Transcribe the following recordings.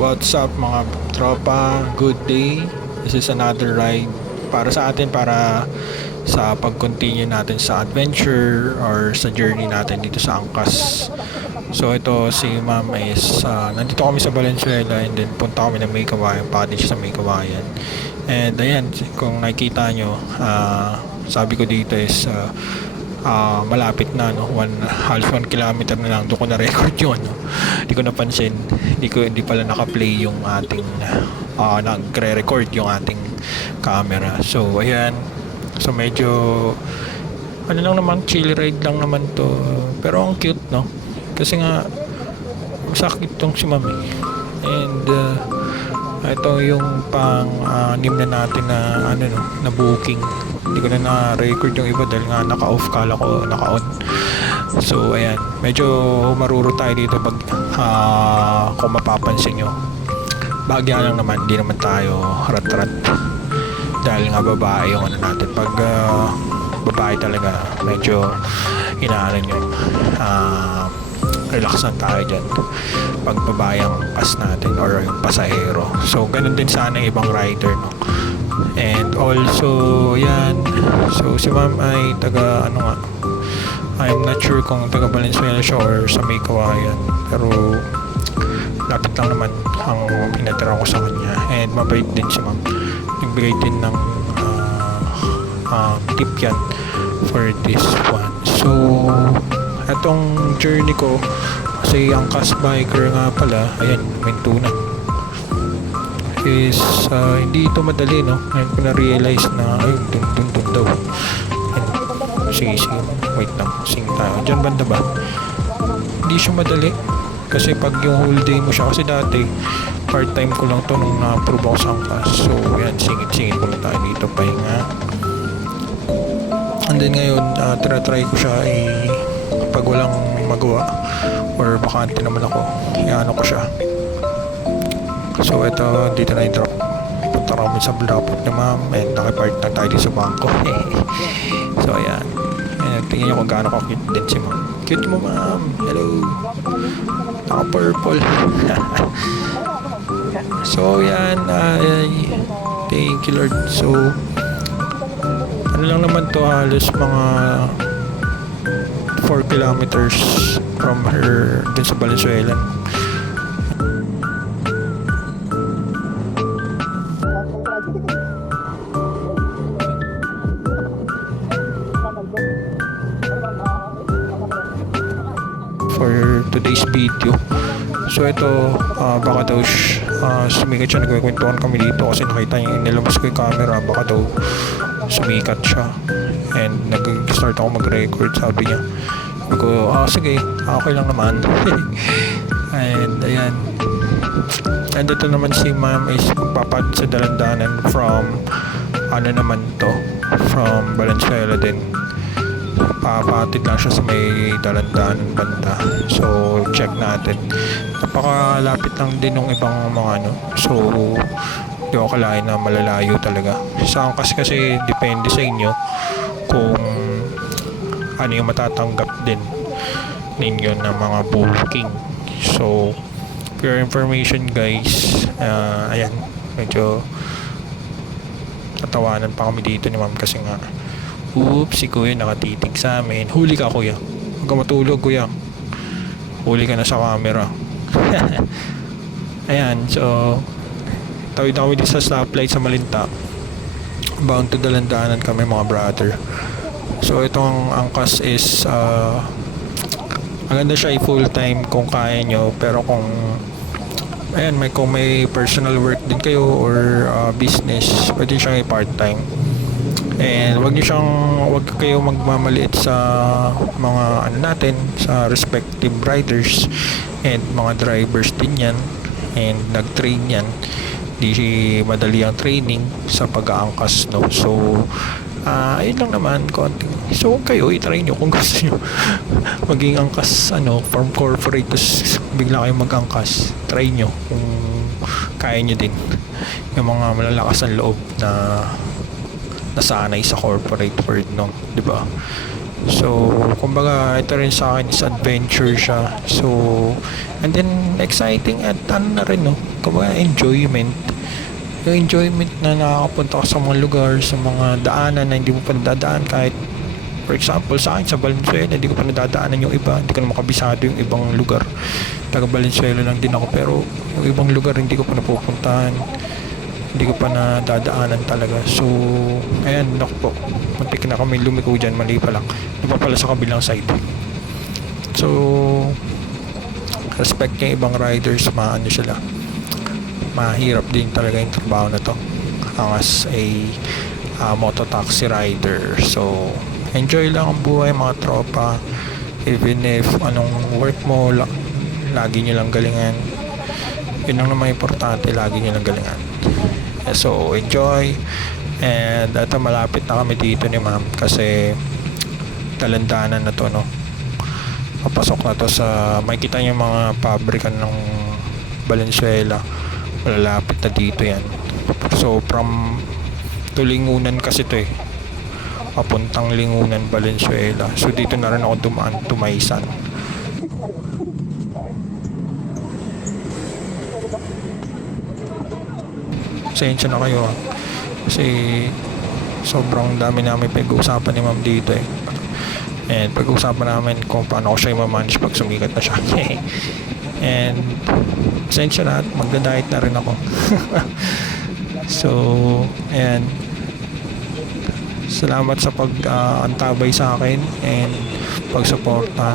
What's up mga tropa? Good day. This is another ride para sa atin, para sa pag-continue natin sa adventure or sa journey natin dito sa Angkas. So ito si ma'am is nandito kami sa Valenzuela, and then punta kami ng May Kawayan, cottage sa May Kawayan. And ayan, kung nakikita nyo, sabi ko dito is malapit na, no, halos 1 kilometer na lang. Doon ko na record yun, no? Hindi ko napansin, hindi pala naka-play yung ating nagre-record yung ating camera. So ayan, so medyo ano lang naman, chill ride lang naman to, pero ang cute, no, kasi nga sakit tong si mami. And ito yung pang-anim na natin na ano, no, na booking. Hindi ko na na-record yung iba dahil nga naka-off, kala ko naka-on. So ayan, medyo maruro tayo dito pag kung mapapansin nyo, bahagya lang naman, hindi naman tayo rat-rat dahil nga babae yung ano natin. Pag babae talaga, medyo inaano nyo, relax lang tayo dyan pag babae ang kas natin or yung pasahero. So ganun din sana yung ibang rider, no? And also yan, so si ma'am ay taga ano nga, I'm not sure kung taga Valenzuela siya or sa May Kawayan, pero lapit lang naman ang pinatira ko sa kanya. And mabait din si ma'am, nagbigay din ng tip yan for this one. So etong journey ko, kasi ang Angkas biker nga pala, ayan, Mintunan, is hindi ito madali, no? Ngayon ko na-realize na ayun, dun daw. Sige, wait lang, sing tayo dyan banda ba. Hindi siya madali kasi pag yung whole day mo siya, kasi dati part time ko lang to nung na-approve ako sa Angkas. So yan, singit ko lang tayo dito, pahinga. And then ngayon, try ko siya pag walang magawa or bakante naman ako, iano ko siya. So ito, dito na yung drop. Punta kami sa drop ni ma'am, and nakipark na tayo sa bangko. So ayan, tingnan nyo kung gaano ka-cute din si ma'am. Cute mo ma'am, hello. Naka-purple. So yan, thank you Lord. So ano lang naman to, halos mga 4 kilometers from her dun sa Valenzuela. For today's video, so ito, baka daw sumikat siya. Nagkikwentuhan kami dito kasi nakita niya, nilabas ko yung camera, baka daw sumikat siya. And nag-start ako mag-record, sabi niya. Sabi ko, sige, okay lang naman. And ayan, and ito naman si ma'am is magpapad sa dalandanan from ano naman to, from Valenzuela din. Papatid lang siya sa may dalandanan banda. So check natin, napakalapit lang din ng ibang mga ano. So di ako kalain na malalayo talaga sa Angkas, kasi depende sa inyo kung ano yung matatanggap din ninyo ng mga booking. So for your information guys, ayan, medyo natawanan pa kami dito ni ma'am kasi nga, oops, si kuya nakatitig sa amin. Huli ka kuya, huwag ka matulog kuya, huli ka na sa camera. Ayan, so tawid kami dito sa stoplight sa Malinta, bound to dalandanan kami mga brother. So itong Angkas is maganda siya full time kung kaya nyo, pero kung ayan, kung may personal work din kayo or business, pwede siyang part time. And wag kayo magmamaliit sa mga ano natin, sa respective riders and mga drivers din yan, and nag-train yan. Di madali ang training sa pag-aangkas, no? So ayun lang naman, konting. So kayo, i-try nyo kung gusto nyo maging angkas, from corporate, tapos bigla kayo mag-angkas. Try nyo kung kaya nyo din yung mga malalakas ang loob na nasanay sa corporate world, no? Diba? So, kumbaga, ito rin sa akin is adventure siya. So, and then, exciting at ano na rin, no? Kumbaga, enjoyment. Yung enjoyment na nakakapunta ka sa mga lugar, sa mga daanan na hindi mo pa nadadaan kahit, for example, sa akin, sa Valenzuela, hindi ko pa nadadaanan yung iba. Hindi ko na makabisado yung ibang lugar. Taga Valenzuela lang din ako, pero yung ibang lugar hindi ko pa napupuntahan. Hindi ko pa nadadaanan talaga. So, ayan, naku po. Muntik na kami lumiko dyan, mali pa lang. Ano pa pala sa kabilang side. So, respect yung ibang riders, maano sila. Mahirap din talaga yung trabaho na to. As a mototaxi rider. So, enjoy lang ang buhay mga tropa. Even if anong work mo, lagi nyo lang galingan. Yun ang naman importante, lagi nyo lang galingan. So, enjoy. And ito, malapit na kami dito ni ma'am kasi talandanan na to, no? Papasok na to sa, makikita nyo yung mga pabrika ng Valenzuela. Malalapit na dito yan. So, from Tulingunan kasi to papuntang Lingunan, Valenzuela. So, dito na rin ako dumaan, Tumaysan. Pasensya na kayo kasi sobrang dami namin pag-uusapan ni ma'am dito and pag-uusapan namin kung paano ko siya i-manage pag sumikat na siya. And pasensya na at magda-diet na rin ako. So ayan, salamat sa pag-antabay sa akin and pag-suporta,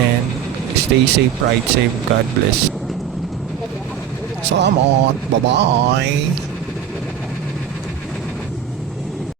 and stay safe, ride safe, God bless. Salamat, bye bye.